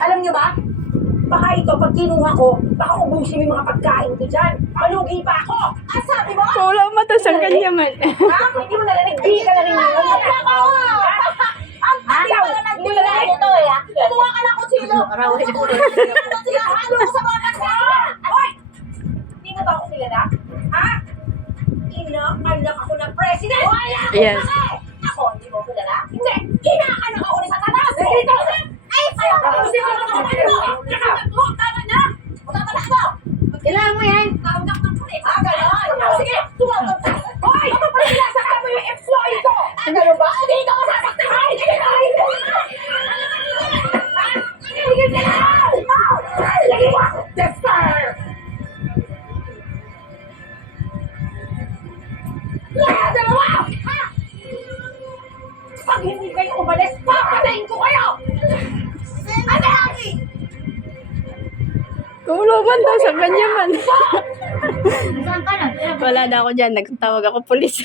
Alam niyo ba? Baka ito, pag kinuha ko, baka ubusin mo yung mga pagkain ko dyan. Malugi pa ako. Ah, sabi mo? Wala mata sa kanya man. Ha? Hindi mo nalanig. Di ka na rin yun. Ang ayaw. Hindi mo nalanig ito eh. Kumuha ka ng kutsilo. Halo sa mga pagkain. Hoy! Hindi mo ba ako kilala? Ha? Anak ako ng president. Yes. Ako, hindi mo kilala? Hindi. Kinakanak ako ni Satanas. Dito. Ay, sa'yo ka. Kasi mo naman ako. Tama na. Tama na ako. Kailangan mo yan. Tawag ng pulis. Ah, gano'n. Sige, tumawag ka. Hoy! Papapalilasakan mo yung employee ko. Gano'n ba? Dito ko sasaktan. Ay, sige na. Sige na. Sige na. Dexter! Dalawa! Ha? Pag hindi kayo umalis, papatayin ko kayo! Ano lagi? Wala man daw sa kanya man. Saan ka na? Wala na ako dyan. Nagtawag ako pulis.